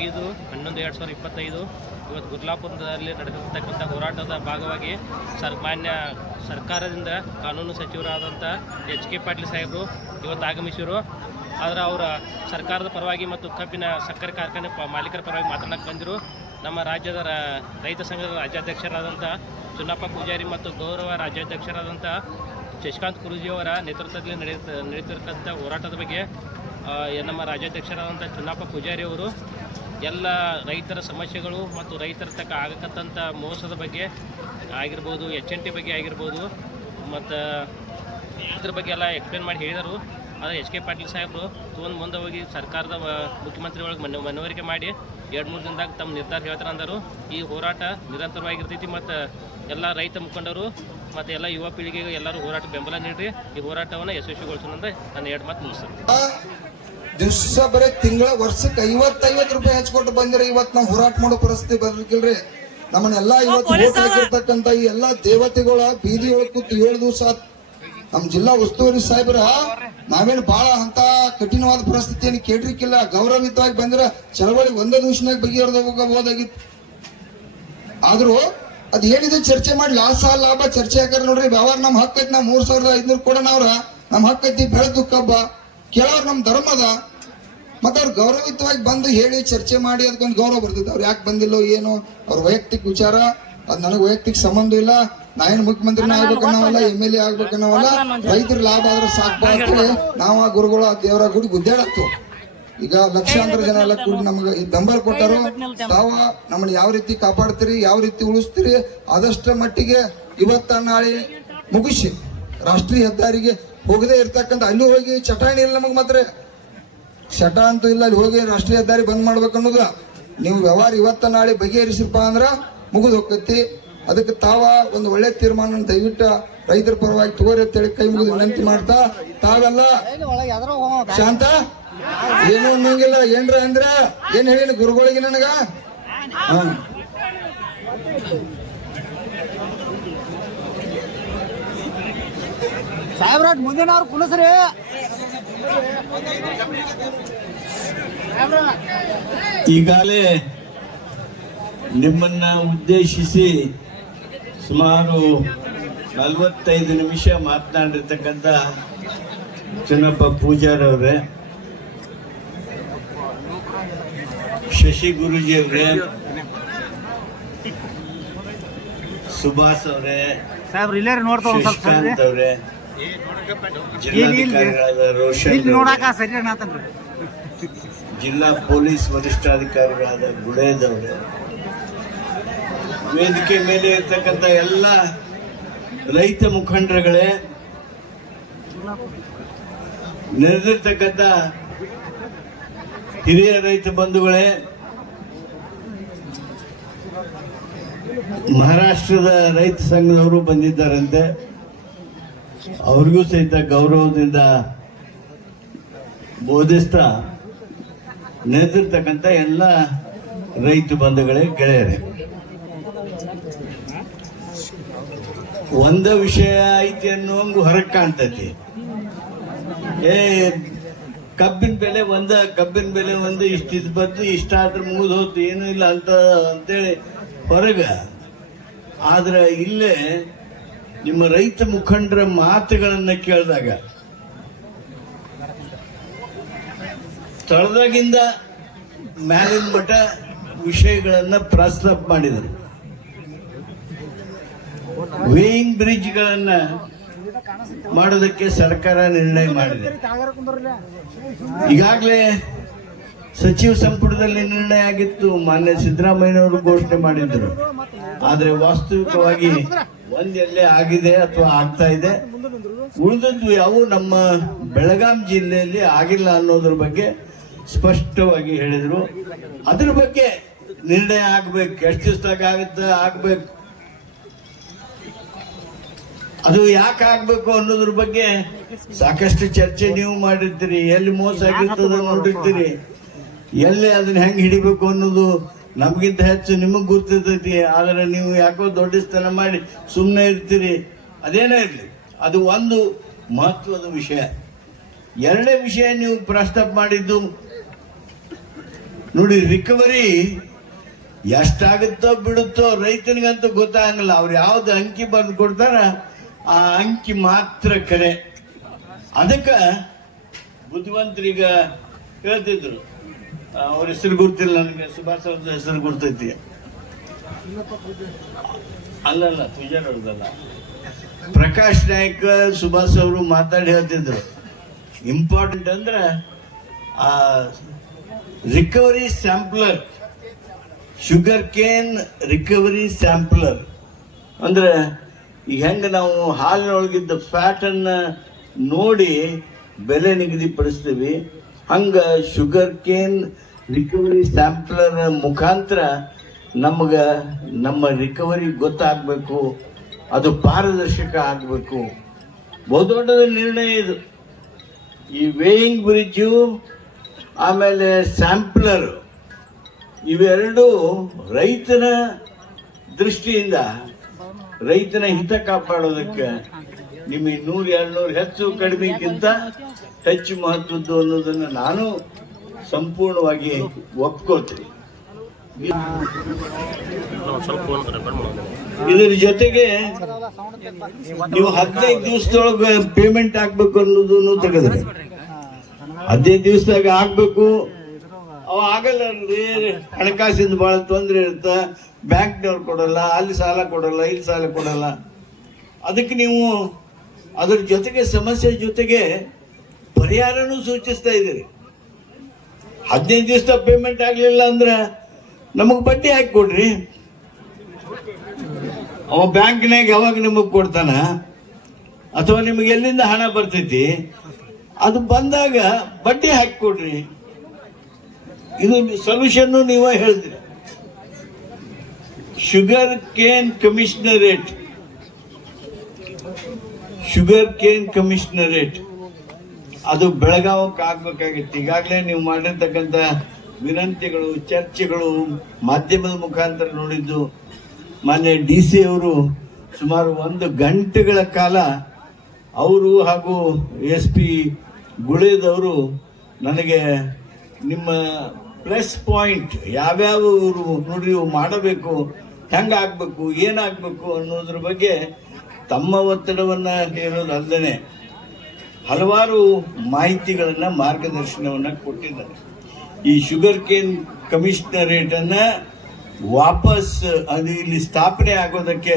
ಐದು, ಹನ್ನೊಂದು, ಎರಡು ಸಾವಿರದ ಇಪ್ಪತ್ತೈದು. ಇವತ್ತು ಗುರ್ಲಾಪುರದಲ್ಲಿ ನಡೆದಿರ್ತಕ್ಕಂಥ ಹೋರಾಟದ ಭಾಗವಾಗಿ ಸರ್ಮಾನ್ಯ ಸರ್ಕಾರದಿಂದ ಕಾನೂನು ಸಚಿವರಾದಂಥ ಎಚ್ ಕೆ ಪಾಟೀಲ್ ಸಾಹೇಬರು ಇವತ್ತು ಆಗಮಿಸಿದರು ಆದರೆ ಅವರ ಸರ್ಕಾರದ ಪರವಾಗಿ ಮತ್ತು ಕಬ್ಬಿನ ಸಕ್ಕರೆ ಕಾರ್ಖಾನೆ ಮಾಲೀಕರ ಪರವಾಗಿ ಮಾತನಾಡಕ್ಕೆ ಬಂದರು. ನಮ್ಮ ರಾಜ್ಯದ ರೈತ ಸಂಘದ ರಾಜ್ಯಾಧ್ಯಕ್ಷರಾದಂಥ ಚುನ್ನಪ್ಪ ಪೂಜಾರಿ ಮತ್ತು ಗೌರವ ರಾಜ್ಯಾಧ್ಯಕ್ಷರಾದಂಥ ಶಶಿಕಾಂತ್ ಕುರುಜಿಯವರ ನೇತೃತ್ವದಲ್ಲಿ ನಡೆಯುತ್ತ ನಡೀತಿರ್ತಕ್ಕಂಥ ಹೋರಾಟದ ಬಗ್ಗೆ ನಮ್ಮ ರಾಜ್ಯಾಧ್ಯಕ್ಷರಾದಂಥ ಚುನ್ನಪ್ಪ ಪೂಜಾರಿ ಅವರು ಎಲ್ಲ ರೈತರ ಸಮಸ್ಯೆಗಳು ಮತ್ತು ರೈತರ ತಕ್ಕ ಆಗಕತ್ತಂಥ ಮೋಸದ ಬಗ್ಗೆ ಆಗಿರ್ಬೋದು ಎಚ್ ಎನ್ ಟಿ ಬಗ್ಗೆ ಆಗಿರ್ಬೋದು, ಮತ್ತು ಇದ್ರ ಬಗ್ಗೆ ಎಲ್ಲ ಎಕ್ಸ್ಪ್ಲೇನ್ ಮಾಡಿ ಹೇಳಿದರು. ಆದರೆ ಎಚ್ ಕೆ ಪಾಟೀಲ್ ಸಾಹೇಬರು ತೊಗೊಂಡು ಮುಂದೆ ಹೋಗಿ ಸರ್ಕಾರದ ಮುಖ್ಯಮಂತ್ರಿ ಒಳಗೆ ಮನ ಮನವರಿಕೆ ಮಾಡಿ ಎರಡು ಮೂರು ದಿನದಾಗ ತಮ್ಮ ನಿರ್ಧಾರ ಹೇಳ್ತಾರೆ ಅಂದರು. ಈ ಹೋರಾಟ ನಿರಂತರವಾಗಿರ್ತೈತಿ ಮತ್ತು ಎಲ್ಲ ರೈತ ಮುಖಂಡರು ಮತ್ತು ಎಲ್ಲ ಯುವ ಪೀಳಿಗೆಗೆ ಎಲ್ಲರೂ ಹೋರಾಟ ಬೆಂಬಲ ನೀಡಿರಿ. ಈ ಹೋರಾಟವನ್ನು ಯಶಸ್ವಿಗೊಳಿಸೋಣ ನನ್ನ ನಾನು ಎರಡು ಮಾತು ಮುಗಿಸ್ತೇನೆ. ದಿವ್ಸ ಬರೀ ತಿಂಗಳ ವರ್ಷಕ್ಕೆ ಐವತ್ತೈವತ್ತು ರೂಪಾಯಿ ಹಚ್ಕೊಟ್ಟು ಬಂದ್ರೆ ಇವತ್ತು ನಾವು ಹೋರಾಟ ಮಾಡೋ ಪರಿಸ್ಥಿತಿ ಬರ್ಲಿಕ್ಕಿಲ್ರಿ. ನಮ್ಮನ್ನೆಲ್ಲ ಇವತ್ತು ಈ ಎಲ್ಲಾ ದೇವತೆಗಳ ಬೀದಿ ಒಳಗ್ ಕೂತು ಏಳು ದಿವಸ ನಮ್ ಜಿಲ್ಲಾ ಉಸ್ತುವಾರಿ ಸಾಹೇಬ್ರ ನಾವೇನು ಬಹಳ ಅಂತ ಕಠಿಣವಾದ ಪರಿಸ್ಥಿತಿ ಏನು ಕೇಳ್ರಿಕ್ಕಿಲ್ಲ. ಗೌರವಿತವಾಗಿ ಬಂದ್ರ ಚಳವಳಿ ಒಂದೇ ದಿವಸನಾಗ ಬಗೆಹರಿದ ಆದ್ರೂ ಅದ್ ಏನಿದೆ ಚರ್ಚೆ ಮಾಡಿ ಲಾಸ್ ಆ ಲಾಭ ಚರ್ಚೆ ಹಾಕಾರ ನೋಡ್ರಿ. ವ್ಯವಹಾರ ನಮ್ ಹಕ್ಕೈತಿ ನಾವು ನಾವ್ ಮೂರ್ ಸಾವಿರದ ಐದ್ನೂರ್ ಕೊಡೋಣ ಅವ್ರ. ನಮ್ ಹಕ್ಕೈತಿ ಬೆಳೆದು ಕಬ್ಬ ಕೇಳೋರ್ ನಮ್ಮ ಧರ್ಮದ ಮತ್ತೆ ಅವ್ರು ಗೌರವಿತವಾಗಿ ಬಂದು ಹೇಳಿ ಚರ್ಚೆ ಮಾಡಿ ಅದಕ್ಕೊಂದು ಗೌರವ ಬರ್ತೈತೆ. ಅವ್ರು ಯಾಕೆ ಬಂದಿಲ್ಲೋ ಏನು ಅವ್ರ ವೈಯಕ್ತಿಕ ವಿಚಾರ ಅದು ನನಗೆ ವೈಯಕ್ತಿಕ ಸಂಬಂಧ ಇಲ್ಲ. ನಾ ಮುಖ್ಯಮಂತ್ರಿ ಮುಖ್ಯಮಂತ್ರಿನ ಆಗ್ಬೇಕನ್ನವಲ್ಲ ಎಂ ಎಲ್ ಎ ಆಗ್ಬೇಕನ್ನವಲ್ಲ ರೈತರು ಲಾಭ ಆದ್ರೆ ಸಾಕು ನಾವು ಆ ಗುರುಗಳು ದೇವರ ಗುಡಿ ಗುದ್ದಾಡತ್ತು ಈಗ ಲಕ್ಷಾಂತರ ಜನ ಎಲ್ಲ ಕೂಡಿ ನಮ್ಗೆ ಈ ಬೆಂಬಲ ಕೊಟ್ಟರು. ತಾವ ನಮ್ಮನ್ನ ಯಾವ ರೀತಿ ಕಾಪಾಡ್ತೀರಿ ಯಾವ ರೀತಿ ಉಳಿಸ್ತೀರಿ ಆದಷ್ಟರ ಮಟ್ಟಿಗೆ ಇವತ್ತ ನಾಳೆ ಮುಗಿಸಿ. ರಾಷ್ಟ್ರೀಯ ಹೆದ್ದಾರಿಗೆ ಹೋಗದೆ ಇರ್ತಕ್ಕಂಥ ಅಲ್ಲಿ ಹೋಗಿ ಚಟಾಣಿ ಇಲ್ಲ ನಮಗೆ ಮಾತ್ರ. ಚಟ ಅಂತೂ ಇಲ್ಲ, ಅಲ್ಲಿ ಹೋಗಿ ರಾಷ್ಟ್ರೀಯ ಹೆದ್ದಾರಿ ಬಂದ್ ಮಾಡ್ಬೇಕು ಅನ್ನೋದು. ನೀವು ವ್ಯವಹಾರ ಇವತ್ತ ನಾಳೆ ಬಗೆಹರಿಸಿರಪ್ಪ ಅಂದ್ರ ಮುಗಿದು ಹೋಗ್ತೈತಿ. ಅದಕ್ಕೆ ತಾವ ಒಂದು ಒಳ್ಳೆ ತೀರ್ಮಾನ ದಯವಿಟ್ಟು ರೈತರ ಪರವಾಗಿ ತಗೋರಿ ಅಂತೇಳಿ ಕೈ ಮುಗಿದು ವಿನಂತಿ ಮಾಡ್ತಾ, ತಾವೆಲ್ಲ ಶಾಂತ? ಏನು ಅನ್ನಂಗಿಲ್ಲ, ಏನ್ರ ಅಂದ್ರ ಏನ್ ಹೇಳಿನ ಗುರುಗಳಿಗೆ ನನಗ? ಹಾ ಸಾಹೇಬ್ರಾಟ್ ಮುಂದಿನವ್ರು ಕುಣಸ್ರಿ. ಈಗಾಗಲೇ ನಿಮ್ಮನ್ನ ಉದ್ದೇಶಿಸಿ ಸುಮಾರು ನಲವತ್ತೈದು ನಿಮಿಷ ಮಾತನಾಡಿರ್ತಕ್ಕಂಥ ಚನ್ನಪ್ಪ ಪೂಜಾರವ್ರೆ ಶಶಿ ಗುರುಜಿ ಅವರೇ ಸುಭಾಷ್ ಅವರೇ ಸಾಹೇಬ್ರು ಇಲ್ಲೇ ನೋಡ್ತಾ ನೋಡಾಕ ಸರಿ ಅಣ್ಣಾತನ್ರಿ ಜಿಲ್ಲಾ ಪೊಲೀಸ್ ವರಿಷ್ಠಾಧಿಕಾರಿಗಳಾದ ಗುಳೇದವರು ವೇದಿಕೆ ಮೇಲೆ ಇರ್ತಕ್ಕಂಥ ಎಲ್ಲ ರೈತ ಮುಖಂಡರುಗಳೇ ನೆರೆದಿರ್ತಕ್ಕಂಥ ಹಿರಿಯ ರೈತ ಬಂಧುಗಳೇ ಮಹಾರಾಷ್ಟ್ರದ ರೈತ ಸಂಘದವರು ಬಂದಿದ್ದಾರಂತೆ. ಅವ್ರಿಗೂ ಸಹಿತ ಗೌರವದಿಂದ ಬೋಧಿಸ್ತಾ ನೆರೆದಿರ್ತಕ್ಕಂಥ ಎಲ್ಲ ರೈತ ಬಂಧುಗಳೇ ಗೆಳೆಯರೇ. ಒಂದ ವಿಷಯ ಐತಿ ಅನ್ನೋಂಗು ಹೊರಗೆ ಕಾಣ್ತೈತಿ. ಏ, ಕಬ್ಬಿನ ಬೆಲೆ ಒಂದ, ಕಬ್ಬಿನ ಬೆಲೆ ಒಂದು ಇಷ್ಟಿದ್ ಬಂದು ಇಷ್ಟ ಆದ್ರೆ ಮುಗಿದು ಹೋತು, ಏನೂ ಇಲ್ಲ ಅಂತ ಅಂತೇಳಿ ಹೊರಗ. ಆದ್ರೆ ಇಲ್ಲೇ ನಿಮ್ಮ ರೈತ ಮುಖಂಡರ ಮಾತುಗಳನ್ನ ಕೇಳಿದಾಗ, ಸ್ಥಳದಾಗಿಂದ ಮ್ಯಾಲಿನ ಮಠ ವಿಷಯಗಳನ್ನ ಪ್ರಸ್ತಾಪ ಮಾಡಿದರು. ವೇಯಿಂಗ್ ಬ್ರಿಡ್ಜ್ಗಳನ್ನ ಮಾಡೋದಕ್ಕೆ ಸರ್ಕಾರ ನಿರ್ಣಯ ಮಾಡಿದೆ. ಈಗಾಗಲೇ ಸಚಿವ ಸಂಪುಟದಲ್ಲಿ ನಿರ್ಣಯ ಆಗಿತ್ತು, ಮಾನ್ಯ ಸಿದ್ದರಾಮಯ್ಯನವರು ಘೋಷಣೆ ಮಾಡಿದ್ರು. ಆದರೆ ವಾಸ್ತವಿಕವಾಗಿ ಒಂದೆಲ್ಲೇ ಆಗಿದೆ ಅಥವಾ ಆಗ್ತಾ ಇದೆ? ಉಳಿದದ್ದು ಯಾವು ನಮ್ಮ ಬೆಳಗಾಂ ಜಿಲ್ಲೆಯಲ್ಲಿ ಆಗಿಲ್ಲ ಅನ್ನೋದ್ರ ಬಗ್ಗೆ ಸ್ಪಷ್ಟವಾಗಿ ಹೇಳಿದ್ರು. ಅದ್ರ ಬಗ್ಗೆ ನಿರ್ಣಯ ಆಗ್ಬೇಕು. ಎಷ್ಟು ದಿವಸದಾಗ ಆಗುತ್ತೆ? ಆಗ್ಬೇಕು. ಅದು ಯಾಕೆ ಆಗ್ಬೇಕು ಅನ್ನೋದ್ರ ಬಗ್ಗೆ ಸಾಕಷ್ಟು ಚರ್ಚೆ ನೀವು ಮಾಡಿರ್ತೀರಿ ಎಲ್ಲಿ ಮೋಸ ಆಗಿರ್ತದ ನೋಡಿರ್ತೀರಿ ಎಲ್ಲಿ ಅದನ್ನ ಹೆಂಗ್ ಹಿಡಿಬೇಕು ಅನ್ನೋದು ನಮಗಿಂತ ಹೆಚ್ಚು ನಿಮಗೆ ಗೊತ್ತಿರ್ತೈತಿ ಆದರೆ ನೀವು ಯಾಕೋ ದೊಡ್ಡಸ್ತನ ಮಾಡಿ ಸುಮ್ಮನೆ ಇರ್ತೀರಿ, ಅದೇನೇ ಇರಲಿ. ಅದು ಒಂದು ಮಹತ್ವದ ವಿಷಯ. ಎರಡನೇ ವಿಷಯ ನೀವು ಪ್ರಸ್ತಾಪ ಮಾಡಿದ್ದು, ನೋಡಿ, ರಿಕವರಿ ಎಷ್ಟಾಗುತ್ತೋ ಬಿಡುತ್ತೋ ರೈತನಿಗಂತೂ ಗೊತ್ತಾಗಂಗಿಲ್ಲ. ಅವ್ರು ಯಾವ್ದು ಅಂಕಿ ಬಂದು ಕೊಡ್ತಾರ, ಆ ಅಂಕಿ ಮಾತ್ರ ಕರೆ. ಅದಕ್ಕೆ ಬುದ್ಧಿವಂತರಿಗ ಹೇಳ್ತಿದ್ರು. ಅವ್ರ ಹೆಸರು ಗುರ್ತಿಲ್ಲ ನನಗೆ. ಸುಭಾಷ್ ಅವ್ರದ್ದು ಹೆಸರು ಗುರ್ತೈತಿ ಅಲ್ಲಲ್ಲ, ಪೂಜಾರ್ ಅವ್ರದ್ದಲ್ಲ ಪ್ರಕಾಶ್ ನಾಯ್ಕ, ಸುಭಾಷ್ ಅವರು ಮಾತಾಡಿ ಹೇಳ್ತಿದ್ರು. ಇಂಪಾರ್ಟೆಂಟ್ ಅಂದ್ರೆ, ಆ recovery sampler sugarcane recovery sampler ಅಂದ್ರೆ, ಈಗ ಹೆಂಗ ನಾವು ಹಾಲಿನೊಳಗಿದ್ದ ಫ್ಯಾಟ್ ಅನ್ನ ನೋಡಿ ಬೆಲೆ ನಿಗದಿಪಡಿಸ್ತೀವಿ. ಹಂಗ ಶುಗರ್ ಕೇನ್ ರಿಕವರಿ ಸ್ಯಾಂಪ್ಲರ್ ಮುಖಾಂತರ ನಮಗೆ ನಮ್ಮ ರಿಕವರಿ ಗೊತ್ತಾಗಬೇಕು, ಅದು ಪಾರದರ್ಶಕ ಆಗಬೇಕು. ಬಹುದೊಡ್ಡದ ನಿರ್ಣಯ ಇದು. ಈ ವೇಯಿಂಗ್ ಬ್ರಿಡ್ಜು ಆಮೇಲೆ ಸ್ಯಾಂಪ್ಲರ್ ಇವೆರಡು ರೈತನ ದೃಷ್ಟಿಯಿಂದ, ರೈತನ ಹಿತ ಕಾಪಾಡೋದಕ್ಕೆ ನಿಮಗೆ ನೂರು ಎರಡು ನೂರು ಹೆಚ್ಚು ಕಡಿಮೆಗಿಂತ ಹೆಚ್ಚು ಮಹತ್ವದ್ದು ಅನ್ನೋದನ್ನು ನಾನು ಸಂಪೂರ್ಣವಾಗಿ ಒಪ್ಕೋತೀನಿ ಇದರ ಜೊತೆಗೆ ನೀವು ಹದಿನೈದು ದಿವಸದೊಳಗೆ ಪೇಮೆಂಟ್ ಆಗ್ಬೇಕು ಅನ್ನೋದನ್ನು ತೆಗೆದ್ರೆ. ಹದಿನೈದು ದಿವಸದಾಗ ಆಗ್ಬೇಕು ಅವ ಆಗಲ್ಲ ಹಣಕಾಸಿಂದ ಬಹಳ ತೊಂದರೆ ಇರುತ್ತೆ. ಬ್ಯಾಂಕ್ನವ್ರು ಕೊಡಲ್ಲ, ಅಲ್ಲಿ ಸಾಲ ಕೊಡಲ್ಲ, ಇಲ್ಲಿ ಸಾಲ ಕೊಡಲ್ಲ. ಅದಕ್ಕೆ ನೀವು ಅದ್ರ ಜೊತೆಗೆ ಸಮಸ್ಯೆ ಜೊತೆಗೆ ಪರಿಹಾರನೂ ಸೂಚಿಸ್ತಾ ಇದ್ದೀರಿ. ಹದಿನೈದು ದಿವಸ ಪೇಮೆಂಟ್ ಆಗಲಿಲ್ಲ ಅಂದ್ರೆ ನಮಗೆ ಬಡ್ಡಿ ಹಾಕಿ ಕೊಡ್ರಿ. ಅವ ಬ್ಯಾಂಕ್ನಾಗ ಯಾವಾಗ ನಿಮಗೆ ಕೊಡ್ತಾನ? ಅಥವಾ ನಿಮಗೆ ಎಲ್ಲಿಂದ ಹಣ ಬರ್ತೈತಿ? ಅದು ಬಂದಾಗ ಬಡ್ಡಿ ಹಾಕಿ ಕೊಡ್ರಿ. ಇದು ಸೊಲ್ಯೂಷನ್ ನೀವೇ ಹೇಳ್ತೀರಿ. Sugar cane commissionerate sugar cane commissionerate ಅದು ಬೆಳಗಾವಕ್ಕೆ ಆಗ್ಬೇಕಾಗಿತ್ತು ಈಗಾಗಲೇ ನೀವು ಮಾಡಿರ್ತಕ್ಕಂಥ ವಿನಂತಿಗಳು, ಚರ್ಚೆಗಳು ಮಾಧ್ಯಮದ ಮುಖಾಂತರ ನೋಡಿದ್ದು, ಮಾನ್ಯ ಡಿ ಸಿ ಅವರು ಸುಮಾರು ಒಂದು ಗಂಟೆಗಳ ಕಾಲ ಅವರು ಹಾಗೂ ಎಸ್ ಪಿ ಗುಳೇದವರು ನನಗೆ ನಿಮ್ಮ ಪ್ಲಸ್ ಪಾಯಿಂಟ್ ಯಾವ್ಯಾವ ಇವರು ನೋಡಿ ಮಾಡಬೇಕು, ಹೆಂಗೆ ಆಗಬೇಕು ಏನಾಗಬೇಕು ಅನ್ನೋದ್ರ ಬಗ್ಗೆ ತಮ್ಮ ಒತ್ತಡವನ್ನು ಹೇಳೋದು ಹಲವಾರು ಮಾಹಿತಿಗಳನ್ನ ಮಾರ್ಗದರ್ಶನವನ್ನ ಕೊಟ್ಟಿದ್ದಾರೆ. ಈ ಶುಗರ್ ಕೇನ್ ಕಮಿಷನರೇಟ್ ಅನ್ನ ವಾಪಸ್, ಅದು ಇಲ್ಲಿ ಸ್ಥಾಪನೆ ಆಗೋದಕ್ಕೆ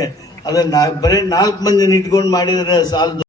ಅದನ್ನ ಬರೀ ನಾಲ್ಕು ಮಂದಿನ ಇಟ್ಕೊಂಡು ಮಾಡಿದರೆ ಸಾಲದು